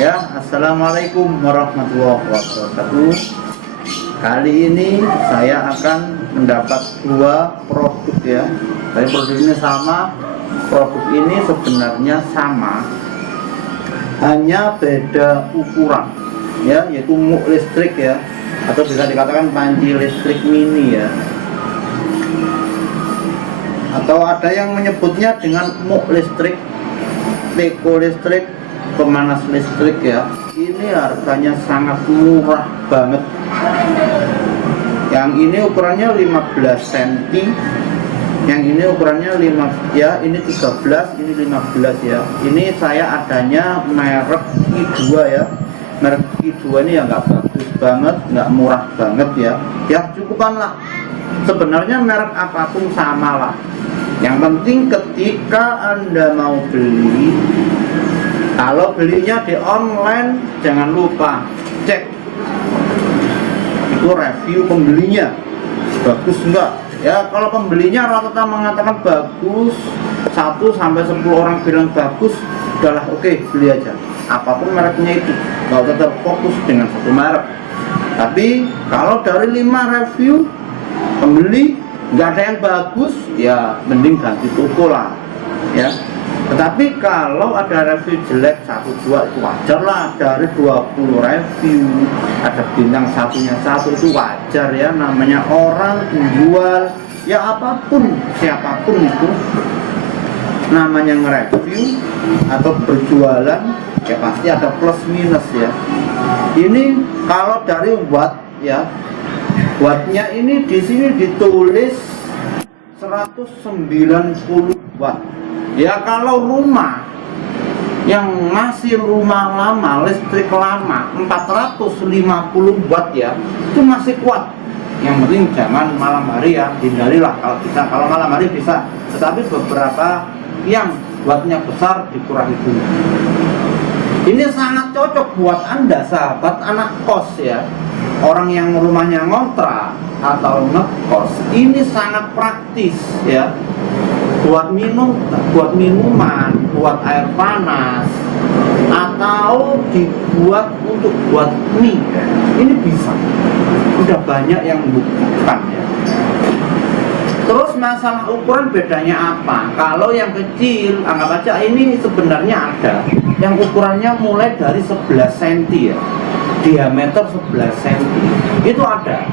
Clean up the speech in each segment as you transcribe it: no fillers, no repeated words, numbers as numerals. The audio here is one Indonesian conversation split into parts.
Ya, assalamualaikum warahmatullahi wabarakatuh. Kali ini saya akan mendapat dua produk ya. Tapi produk ini sama, produk ini sebenarnya sama, hanya beda ukuran ya, yaitu muk listrik ya, atau bisa dikatakan panci listrik mini ya, atau ada yang menyebutnya dengan muk listrik, teko listrik, pemanas listrik ya. Ini harganya sangat murah banget. Yang ini ukurannya 15 cm, yang ini ukurannya 5 ya, ini 13, ini 15 ya. Ini saya adanya merek I2 ya. Merek I2 ini ya nggak bagus banget, nggak murah banget ya. Ya cukupan lah. Sebenarnya merek apapun sama lah. Yang penting ketika Anda mau beli, kalau belinya di online, jangan lupa cek itu review pembelinya bagus enggak ya. Kalau pembelinya rata-rata mengatakan bagus, 1 sampai 10 orang bilang bagus, udahlah oke, beli aja apapun mereknya itu, nggak usah terfokus dengan satu merek. Tapi kalau dari 5 review pembeli nggak ada yang bagus, ya mending ganti toko lah ya. Tetapi kalau ada review jelek 1-2 itu wajar lah. Dari 20 review ada bintang satunya 1 itu wajar ya. Namanya orang menjual ya, apapun siapapun itu namanya nge-review atau berjualan ya, pasti ada plus minus ya. Ini kalau dari watt ya, wattnya ini di sini ditulis 190 watt. Ya kalau rumah yang masih rumah lama, listrik lama 450 watt ya, itu masih kuat. Yang penting jangan malam hari ya, hindarilah. Kalau malam hari bisa, tetapi beberapa yang wattnya besar dikurangi dulu. Ini sangat cocok buat Anda sahabat anak kos ya, orang yang rumahnya ngontrak atau ngekos. Ini sangat praktis ya, buat minuman, buat air panas, atau dibuat untuk buat mie. Ini bisa, udah banyak yang membuktikan ya. Terus masalah ukuran bedanya apa? Kalau yang kecil, anggap aja ini sebenarnya ada yang ukurannya mulai dari 11 cm ya, diameter 11 cm itu ada,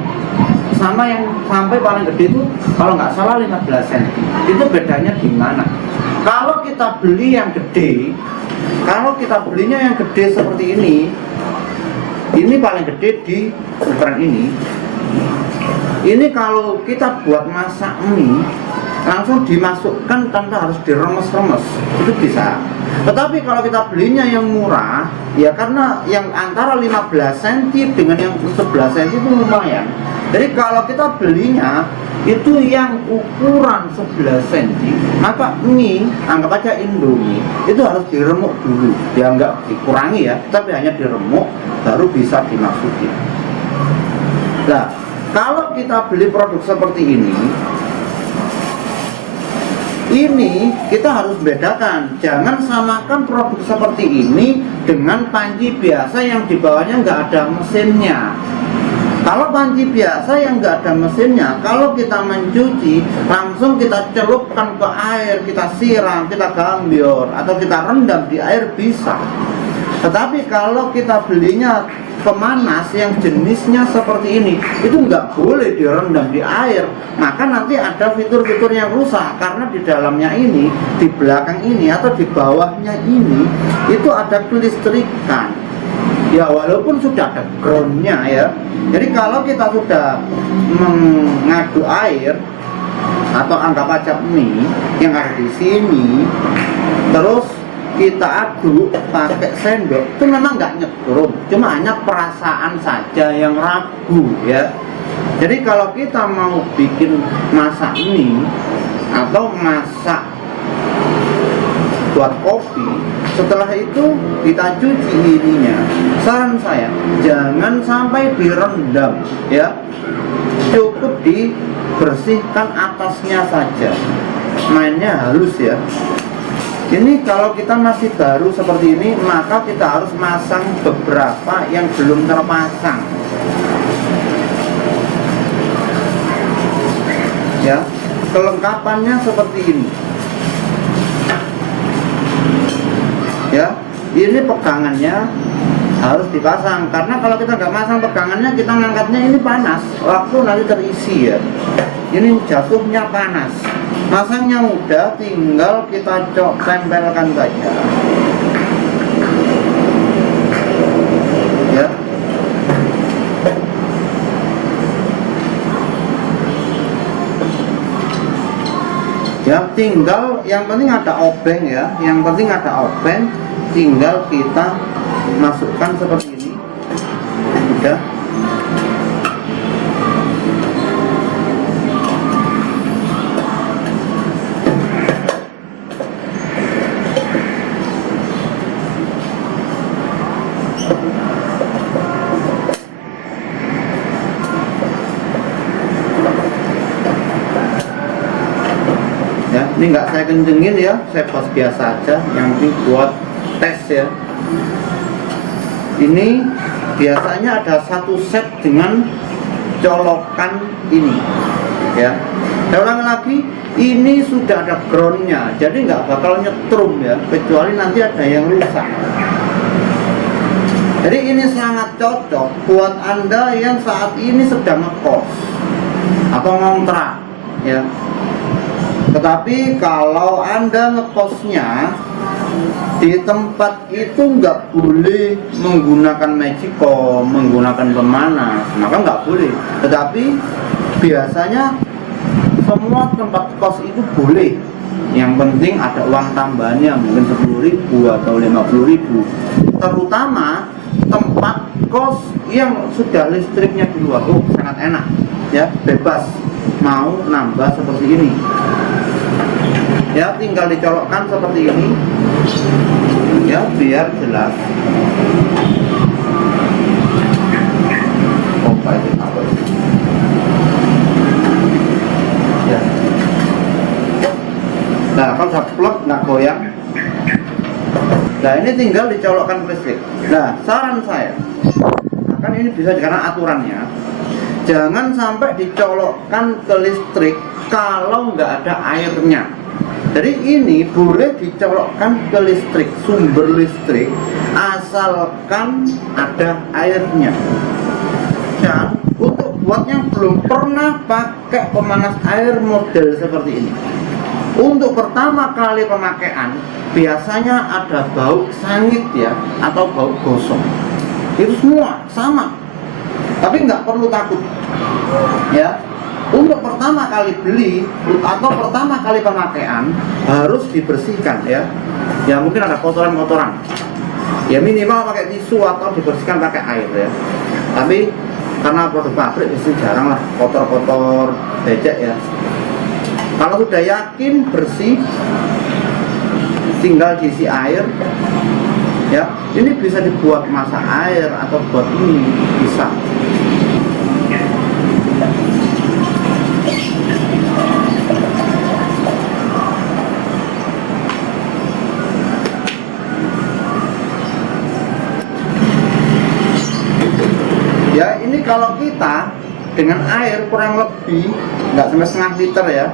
sama yang sampai paling gede itu kalau nggak salah 15 cm. Itu bedanya di mana? Kalau kita beli yang gede, kalau kita belinya yang gede seperti ini paling gede di ukuran ini. Ini kalau kita buat masak mie, langsung dimasukkan tanpa harus diremes-remes, itu bisa. Tetapi kalau kita belinya yang murah, ya karena yang antara 15 cm dengan yang 11 cm itu lumayan. Jadi kalau kita belinya itu yang ukuran 11 cm, maka mie, anggap aja Indomie, itu harus diremuk dulu. Ya enggak dikurangi ya, tapi hanya diremuk, baru bisa dimasukin. Nah, kalau kita beli produk seperti ini kita harus bedakan. Jangan samakan produk seperti ini dengan panci biasa yang di bawahnya nggak ada mesinnya. Kalau panci biasa yang nggak ada mesinnya, kalau kita mencuci, langsung kita celupkan ke air, kita siram, kita gambior, atau kita rendam di air bisa. Tetapi kalau kita belinya pemanas yang jenisnya seperti ini, itu nggak boleh direndam di air. Maka nanti ada fitur-fitur yang rusak, karena di dalamnya ini, di belakang ini, atau di bawahnya ini, itu ada kelistrikan. Ya walaupun sudah ada groundnya ya. Jadi kalau kita sudah mengadu air, atau anggap aja mie yang ada di sini, terus kita aduk pakai sendok, itu memang nggak nyetrum, cuma hanya perasaan saja yang ragu ya. Jadi kalau kita mau bikin masak mie atau masak buat kopi, setelah itu kita cuci ininya. Saran saya, jangan sampai direndam ya, cukup dibersihkan atasnya saja, mainnya halus ya. Ini kalau kita masih baru seperti ini, maka kita harus masang beberapa yang belum terpasang. Ya, kelengkapannya seperti ini. Ya, ini pegangannya harus dipasang, karena kalau kita nggak masang pegangannya, kita ngangkatnya ini panas waktu nanti terisi ya. Ini jatuhnya panas. Masangnya mudah, tinggal kita tempelkan saja. Ya. Ya, tinggal yang penting ada obeng ya. Yang penting ada obeng, tinggal kita masukkan seperti ini. Udah. Ya, ini nggak saya kencengin ya, saya pas biasa aja, yang penting buat tes ya. Ini biasanya ada satu set dengan colokan ini ya. Saya ulangi lagi, ini sudah ada groundnya, jadi nggak bakal nyetrum ya, kecuali nanti ada yang rusak. Jadi ini sangat cocok buat Anda yang saat ini sedang ngekos atau ngontrak ya. Tetapi kalau Anda ngekosnya di tempat itu nggak boleh menggunakan magicom, menggunakan pemanas, maka nggak boleh. Tetapi biasanya semua tempat kos itu boleh. Yang penting ada uang tambahannya, mungkin 10.000 atau 50.000. Terutama tempat kos yang sudah listriknya di luar, sangat enak ya, bebas mau nambah seperti ini. Ya, tinggal dicolokkan seperti ini ya, biar jelas. Ya. Nah, kalau saya plug nggak goyang. Nah, ini tinggal dicolokkan ke listrik. Nah, saran saya, kan ini bisa karena aturannya, jangan sampai dicolokkan ke listrik kalau nggak ada airnya. Jadi ini boleh dicolokkan ke listrik, sumber listrik, asalkan ada airnya. Dan untuk buat yang belum pernah pakai pemanas air model seperti ini, untuk pertama kali pemakaian biasanya ada bau sangit ya, atau bau gosong. Itu semua sama, tapi nggak perlu takut ya. Untuk pertama kali beli atau pertama kali pemakaian harus dibersihkan ya. Ya mungkin ada kotoran-kotoran. Ya minimal pakai tisu atau dibersihkan pakai air ya. Tapi karena produk pabrik itu jarang lah kotor-kotor becek ya. Kalau sudah yakin bersih, tinggal diisi air ya. Ini bisa dibuat masak air atau buat ini bisa. Ya, ini kalau kita dengan air kurang lebih nggak sampai setengah liter ya.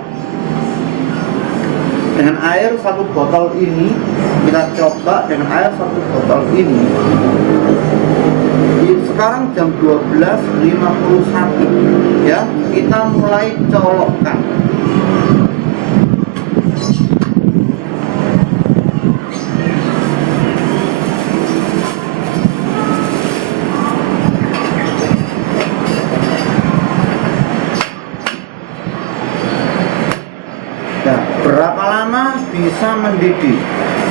Dengan air satu botol ini, kita coba dengan air satu botol ini. Sekarang jam 12.51 ya, kita mulai colokkan. Nah, berapa lama bisa mendidih,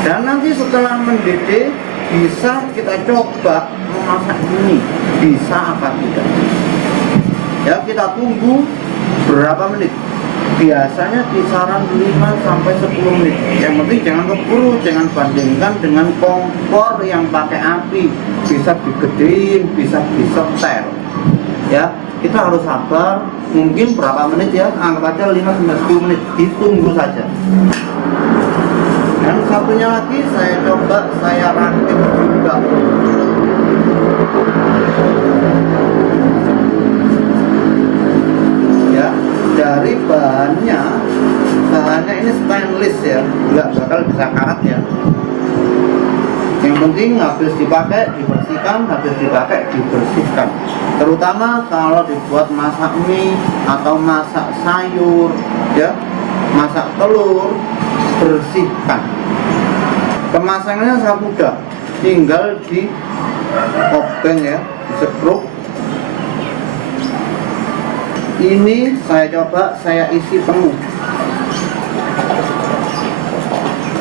dan nanti setelah mendidih bisa kita coba memasak ini bisa apa tidak ya. Kita tunggu berapa menit, biasanya kisaran 5-10 menit. Yang penting jangan keburu, jangan bandingkan dengan kompor yang pakai api, bisa digedein, bisa disetel ya. Kita harus sabar, mungkin berapa menit ya, anggap aja 5-10 menit, ditunggu saja. Dan satu satunya lagi saya coba saya rakit juga. Ya, dari bahannya ini stainless ya, nggak bakal bisa karat ya. Yang penting habis dipakai dibersihkan, habis dipakai dibersihkan. Terutama kalau dibuat masak mie atau masak sayur, ya, masak telur, bersihkan. Pemasangannya sangat mudah, tinggal di obeng ya, disekruk. Ini saya coba saya isi penuh.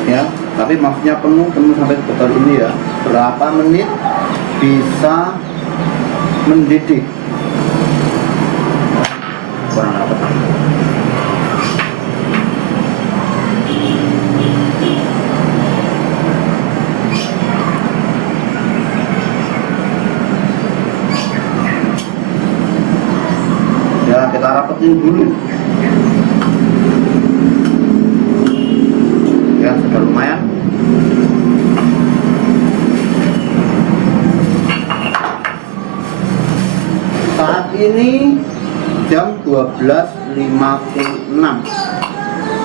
Ya, tapi maksudnya penuh sampai sebesar ini ya. Berapa menit bisa mendidih? Kurang apa? Ya, kita rapetin dulu. Ya, sudah lumayan. Saat ini jam 12.56.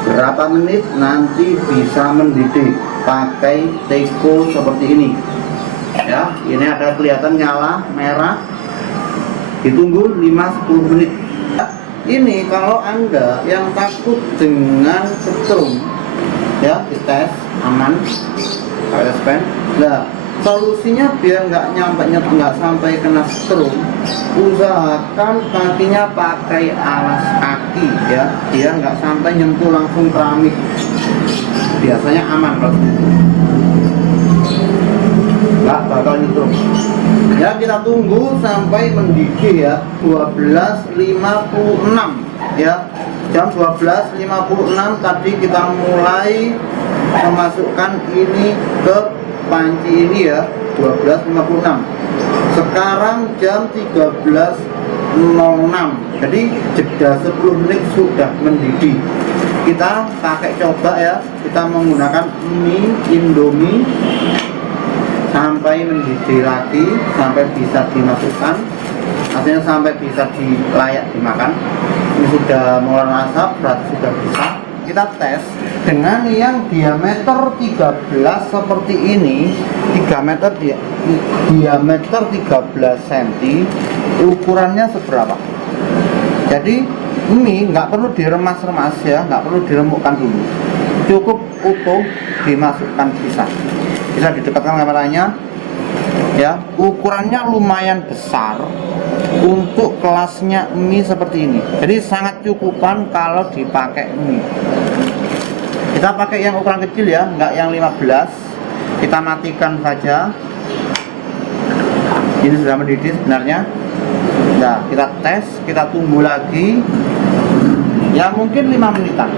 Berapa menit nanti bisa mendidih pakai teko seperti ini. Ya, ini ada kelihatan nyala merah. Ditunggu 5-10 menit. Ini kalau Anda yang takut dengan setrum, ya, dites aman pakai pen. Nah, solusinya biar nggak sampai kena strum, usahakan kakinya pakai alas kaki ya, dia nggak sampai nyentuh langsung keramik, biasanya aman kalau nggak bakal nyetrum. Ya, kita tunggu sampai mendidih ya, 12.56 ya. Jam 12.56 tadi kita mulai memasukkan ini ke panci ini ya, 12.56. Sekarang jam 13.06. Jadi jeda 10 menit sudah mendidih. Kita pakai coba ya, kita menggunakan mie Indomie sampai mendidih lagi, sampai bisa dimasukkan, artinya sampai bisa layak dimakan. Ini sudah mengeluarkan asap, berarti sudah bisa. Kita tes dengan yang diameter 13 seperti ini, 3 meter diameter 13 cm, ukurannya seberapa. Jadi mie nggak perlu diremas-remas ya, nggak perlu diremukkan dulu, cukup utuh dimasukkan bisa didekatkan kameranya ya. Ukurannya lumayan besar untuk kelasnya mie seperti ini, jadi sangat cukupan kalau dipakai mie. Kita pakai yang ukuran kecil ya, nggak yang 15. Kita matikan saja. Ini sudah mendidih sebenarnya. Nah, kita tes, kita tunggu lagi ya, mungkin 5 menitan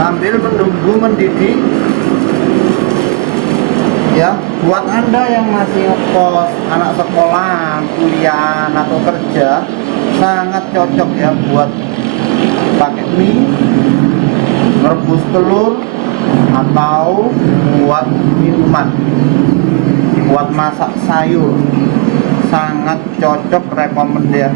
sambil menunggu mendidih ya. Buat Anda yang masih ngekos, anak sekolah, kuliah atau kerja, sangat cocok ya buat pakai mie, merebus telur, atau buat minuman, buat masak sayur, sangat cocok, rekomend ya.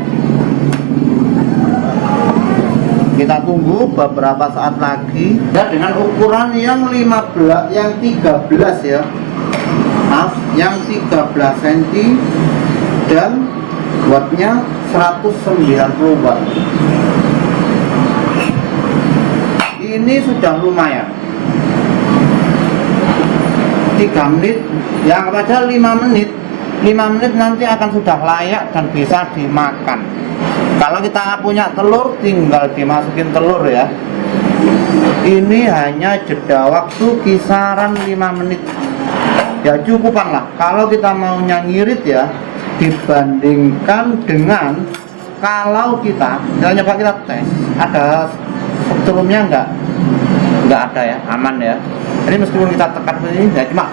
Kita tunggu beberapa saat lagi ya, dengan ukuran yang 13 ya, maaf, yang 13 cm dan wattnya 190 watt. Ini sudah lumayan. 3 menit, yang pada 5 menit nanti akan sudah layak dan bisa dimakan. Kalau kita punya telur, tinggal dimasukin telur ya. Ini hanya jeda waktu kisaran 5 menit ya, cukupan lah. Kalau kita mau nyirit ya, dibandingkan dengan kalau kita nyoba kita tes, ada strumnya enggak ada ya, aman ya. Jadi meskipun kita tekan ini ya cuma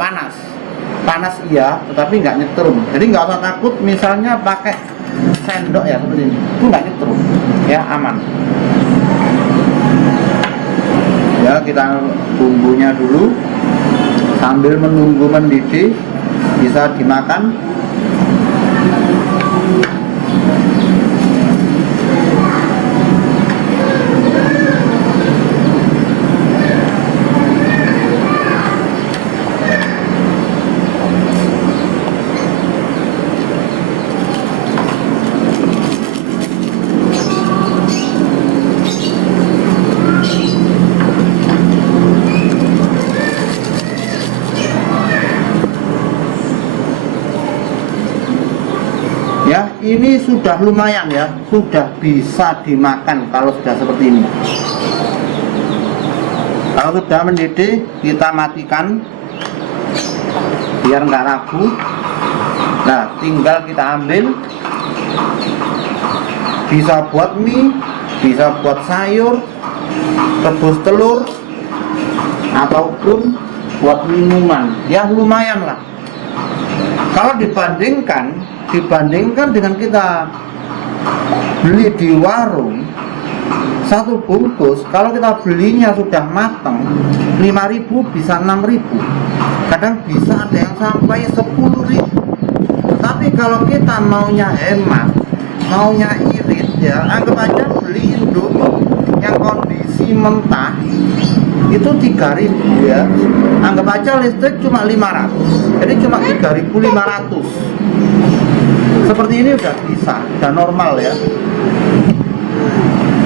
panas iya, tetapi nggak nyetrum. Jadi nggak usah takut misalnya pakai sendok ya seperti ini, itu nggak nyetrum ya, aman ya. Ya, kita bumbunya dulu sambil menunggu mendidih, bisa dimakan. Ya, ini sudah lumayan ya, sudah bisa dimakan kalau sudah seperti ini. Kalau sudah mendidih, kita matikan biar nggak ragu. Nah, tinggal kita ambil, bisa buat mie, bisa buat sayur, rebus telur, ataupun buat minuman. Ya lumayan lah. Kalau dibandingkan dengan kita beli di warung, satu bungkus kalau kita belinya sudah matang 5.000 bisa 6.000, kadang bisa ada yang sampai 10.000. Tapi kalau kita maunya hemat, maunya irit ya, anggap aja beli Indomie yang kondisi mentah itu 3.000 ya, anggap aja listrik cuma 500, jadi cuma 3.500. Seperti ini udah bisa, udah normal ya.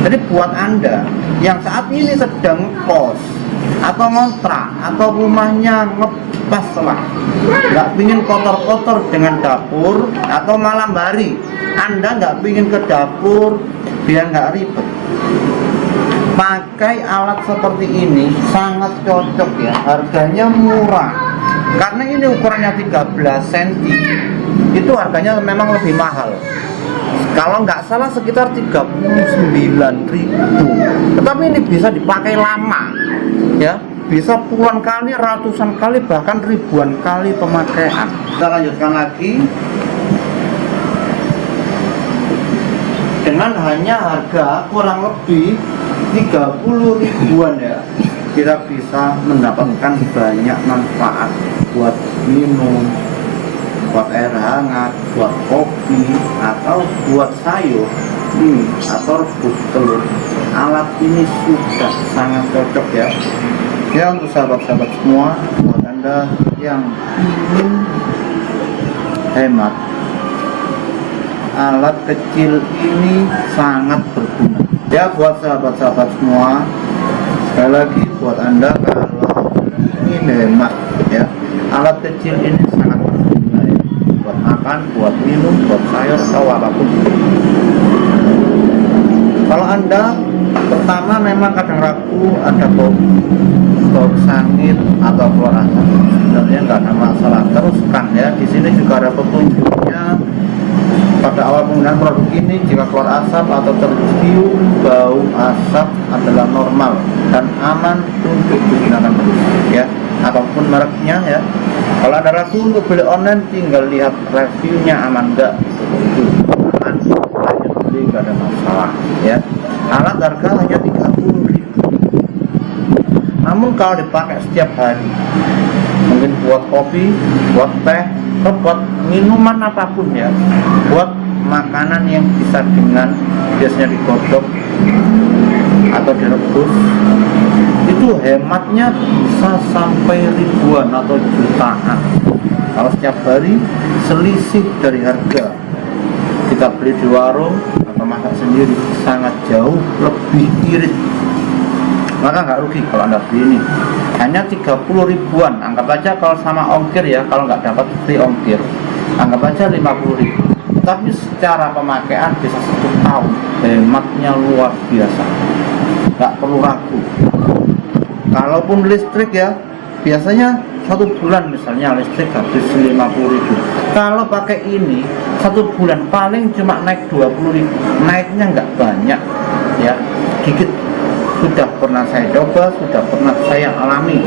Jadi buat Anda yang saat ini sedang ngekos atau ngontrak atau rumahnya ngepas lah, nggak pingin kotor-kotor dengan dapur, atau malam hari Anda nggak pingin ke dapur biar nggak ribet, pakai alat seperti ini sangat cocok ya. Harganya murah karena ini ukurannya 13 cm, itu harganya memang lebih mahal. Kalau nggak salah sekitar 39.000, tetapi ini bisa dipakai lama ya, bisa puluhan kali, ratusan kali, bahkan ribuan kali pemakaian. Kita lanjutkan lagi dengan hanya harga kurang lebih 30 ribuan ya, kita bisa mendapatkan banyak manfaat buat minum, buat air hangat, buat kopi, atau buat sayur, atau rebus telur. Alat ini sudah sangat cocok ya. Ya, untuk sahabat-sahabat semua, buat Anda yang ingin hemat, alat kecil ini sangat berguna. Ya, buat sahabat-sahabat semua, sekali lagi buat Anda kalau ingin hemat ya, alat kecil ini sangat berguna ya, buat makan, buat minum, buat sayur, atau apapun. Kalau Anda pertama memang kadang ragu, ada bau sangit atau keluar asap, sebenarnya nggak ada masalah, teruskan ya. Di sini juga ada petunjuknya. Pada awal penggunaan produk ini, jika keluar asap atau tercium bau asap adalah normal dan aman untuk digunakan terus ya, ataupun mereknya ya. Kalau ada ragu untuk beli online, tinggal lihat reviewnya aman enggak, itu aman, lanjut beli, nggak ada masalah ya. Alat harga hanya 30.000, namun kalau dipakai setiap hari, mungkin buat kopi, buat teh, atau buat minuman apapun ya, buat makanan yang bisa dengan biasanya digodok atau direbus, itu hematnya bisa sampai ribuan atau jutaan. Kalau setiap hari, selisih dari harga kita beli di warung atau masak sendiri sangat jauh lebih irit. Maka nggak rugi kalau Anda beli ini. Hanya 30 ribuan, anggap aja kalau sama ongkir ya, kalau nggak dapat free ongkir, anggap aja 50.000. Tapi secara pemakaian bisa 1 tahun, hematnya luar biasa, nggak perlu ragu. Kalaupun listrik ya, biasanya 1 bulan misalnya listrik habis 50.000. Kalau pakai ini 1 bulan paling cuma naik 20.000, naiknya nggak banyak ya, dikit. Sudah pernah saya coba, sudah pernah saya alami.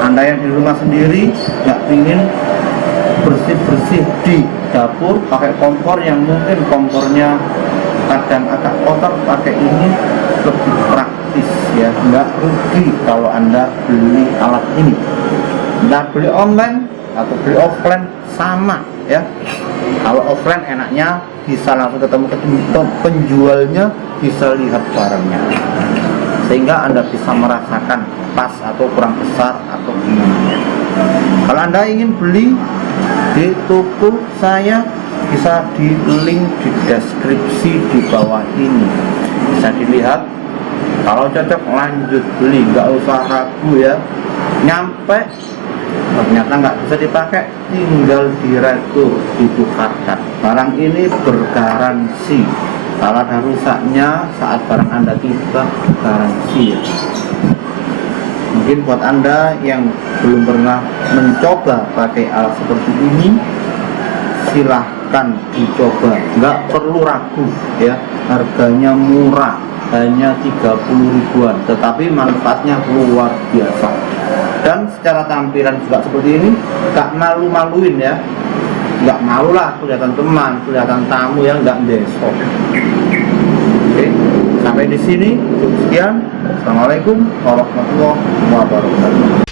Anda yang di rumah sendiri nggak ingin bersih-bersih di dapur, pakai kompor yang mungkin kompornya kadang agak kotor, pakai ini lebih praktis ya, nggak rugi kalau Anda beli alat ini. Anda beli online atau beli offline sama ya. Kalau offline enaknya bisa langsung ketemu penjualnya, bisa lihat barangnya, sehingga Anda bisa merasakan pas atau kurang besar atau gimana. Kalau Anda ingin beli di toko saya, bisa di link di deskripsi di bawah ini, bisa dilihat. Kalau cocok lanjut beli, nggak usah ragu ya. Nyampe ternyata nggak bisa dipakai, tinggal diretur, ditukarkan. Barang ini bergaransi, kalau ada rusaknya saat barang Anda tiba, garansi ya. Mungkin buat Anda yang belum pernah mencoba pakai alat seperti ini, silahkan dicoba, nggak perlu ragu ya. Harganya murah, hanya 30 ribuan, tetapi manfaatnya luar biasa. Dan secara tampilan juga seperti ini, nggak malu-maluin ya, nggak malu lah kelihatan teman, kelihatan tamu yang nggak besok. Oke, sampai di sini, cukup sekian. Assalamualaikum warahmatullahi wabarakatuh.